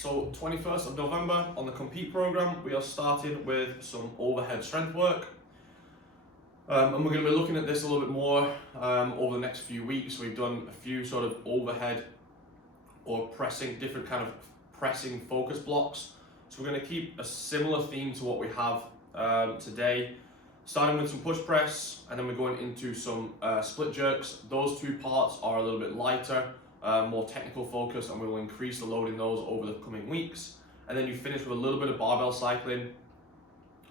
So 21st of November on the Compete program, we are starting with some overhead strength work. And we're going to be looking at this a little bit more over the next few weeks. We've done a few sort of overhead or pressing, different kind of pressing focus blocks. So we're going to keep a similar theme to what we have today, starting with some push press, and then we're going into some split jerks. Those two parts are a little bit lighter, more technical focus, and we will increase the load in those over the coming weeks. And then you finish with a little bit of barbell cycling.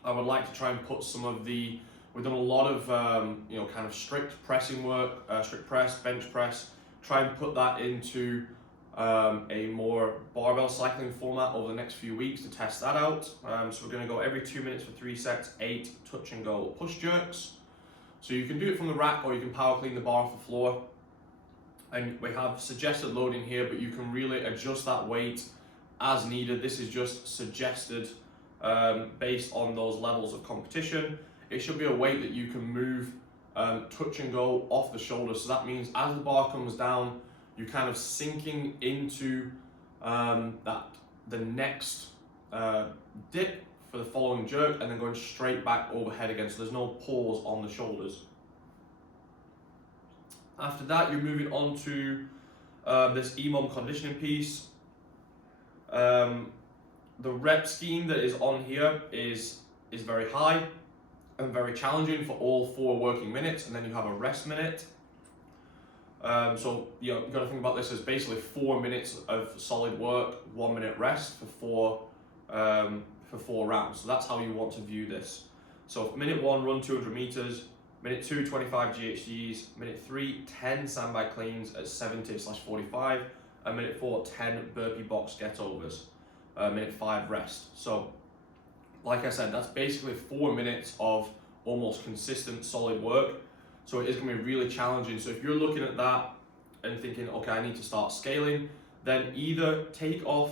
I would like to try and put some of the, we've done a lot of kind of strict pressing work, strict press, bench press. Try and put that into a more barbell cycling format over the next few weeks to test that out. So we're going to go every 2 minutes for 3 sets, 8 touch and go push jerks. So you can do it from the rack, or you can power clean the bar off the floor. And we have suggested loading here, but you can really adjust that weight as needed. This is just suggested based on those levels of competition. It should be a weight that you can move touch and go off the shoulder. So that means as the bar comes down, you're kind of sinking into the next dip for the following jerk, and then going straight back overhead again. So there's no pause on the shoulders. After that, you're moving on to this EMOM conditioning piece. The rep scheme that is on here is very high and very challenging for all 4 working minutes, and then you have a rest minute. So you've got to think about this as basically 4 minutes of solid work, 1 minute rest for 4 rounds. So that's how you want to view this. So minute 1, run 200 meters. Minute 2, 25 GHGs. Minute 3, 10 sandbag cleans at 70/45. And minute 4, 10 burpee box get-overs. Minute 5, rest. So, like I said, that's basically 4 minutes of almost consistent solid work. So it is going to be really challenging. So if you're looking at that and thinking, okay, I need to start scaling, then either take off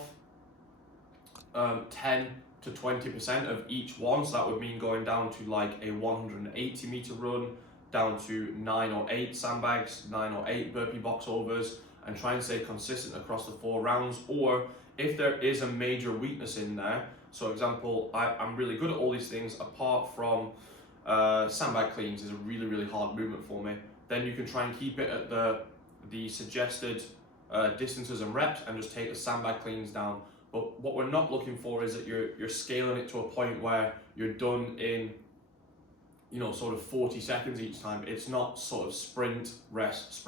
10 to 20% of each one. So that would mean going down to like a 180 meter run, down to 9 or 8 sandbags, 9 or 8 burpee box overs, and try and stay consistent across the 4 rounds. Or if there is a major weakness in there, so example, I'm really good at all these things apart from sandbag cleans is a really hard movement for me, then you can try and keep it at the suggested distances and reps and just take the sandbag cleans down. But what we're not looking for is that you're scaling it to a point where you're done in sort of 40 seconds each time. It's not sort of sprint rest.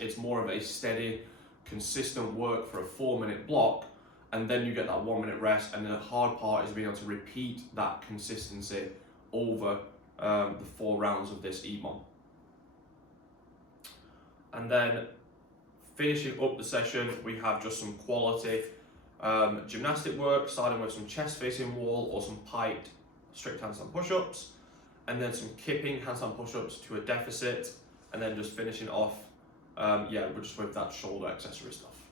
It's more of a steady consistent work for a 4-minute block, and then you get that 1 minute rest, and the hard part is being able to repeat that consistency over the 4 rounds of this EMOM. And then finishing up the session, we have just some quality gymnastic work, starting with some chest facing wall or some piked strict handstand push-ups, and then some kipping handstand push-ups to a deficit, and then just finishing off just with that shoulder accessory stuff.